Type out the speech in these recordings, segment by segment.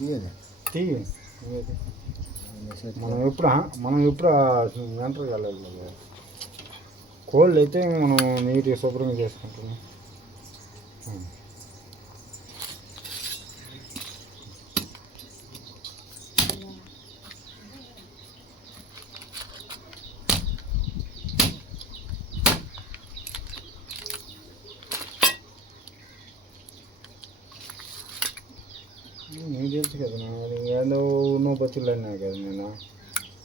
తీ మనం ఎప్పుడు ఎంటర్కి వెళ్ళాలి. కోళ్ళు అయితే మనం నీట్గా శుభ్రంగా చేసుకుంటున్నాం. నీకు తెలుసు కదా ఏదో నువ్వు బతులు అన్నా కదా నేను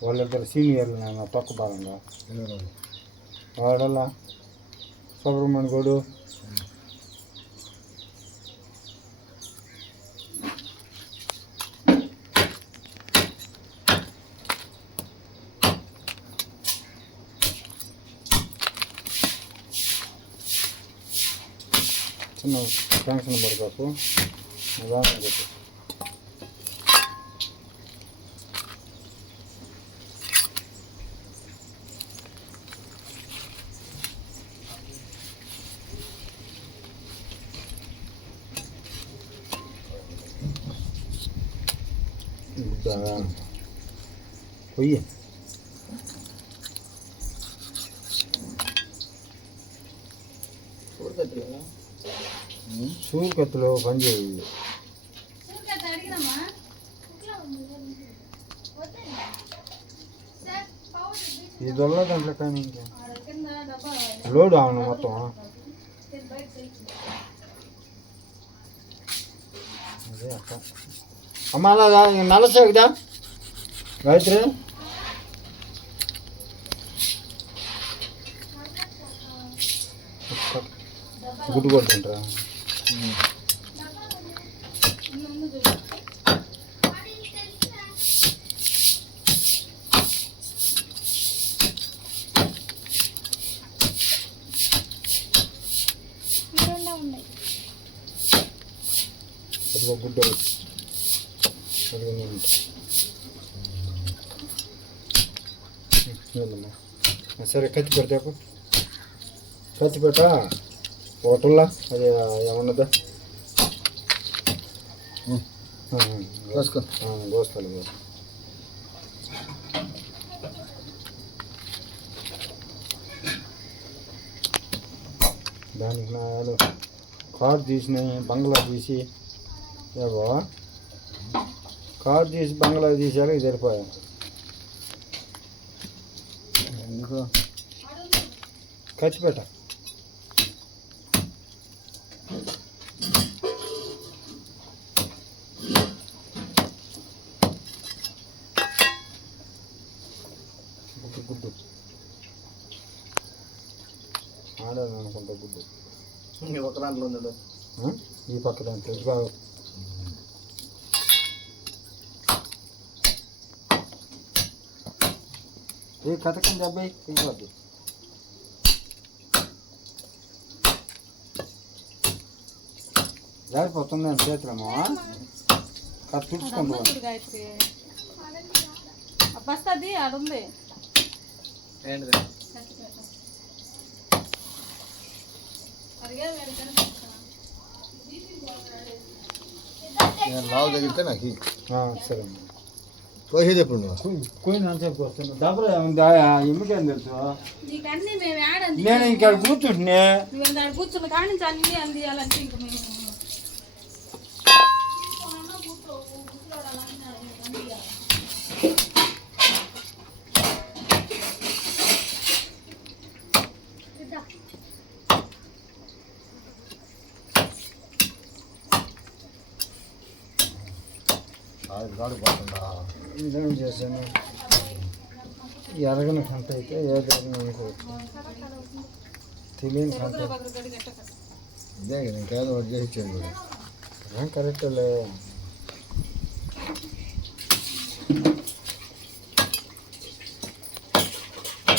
వాళ్ళిద్దరు సీనియర్లు నేను తక్కువ భాగంగా వాడల్లా సుబ్రహ్మణ్య గౌడు చిన్న టెన్షన్ పడకాకు నిదానం చెప్పు. పొయ్యి సూర్ కత్తులు పని చేయి. ఈ దొల్ల దాంట్లో కానీ ఇంకా లోడ్ అవును మొత్తం. అదే అక్క అమ్మ అలా నల్లసేకుదా గాయత్రి గుడ్డు కొడుతుంటారా? గుడ్డ సరే కత్తి పెడతాకు కత్తి పెట్ట ఒకటిల్లా అది ఏమన్నదా గోస్తాను. దానికి నాలు కారు తీసినాయి బంగ్లా తీసి ఏవో కారు తీసి బంగ్లా తీసాక సరిపోయా. ఎందుకు ఖర్చుపెట్ట గుడ్డు ఆడాను అనుకుంటా. గుడ్డు ఒక దాంట్లో ఉంది ఈ పక్క దాంట్లో బాగా ఏ కథకండి అబ్బాయి ఇంకోద్దు. జారిపోతుంది అని చేతులమ్మా కథ తుడుచుకుంటా. బస్తది ఆడుంది లావు తగిలితే నాకు సరే కోసేది ఎప్పుడు కోయిన అంతసేపు వస్తాను. డబ్బులు ఎమ్మికేం తెలుసు. నేను ఇక్కడ కూర్చుంటున్నా కూర్చున్న కాడి నుంచి అన్ని అందియాలంటే ఇంక మేము ఇదేం చేశాను ఎరగని కంట అయితే ఏ జరిగిన అనుకోవచ్చు. తెలియని కంట ఇదే ఇంకేదో చేయించాను కరెక్ట్లే.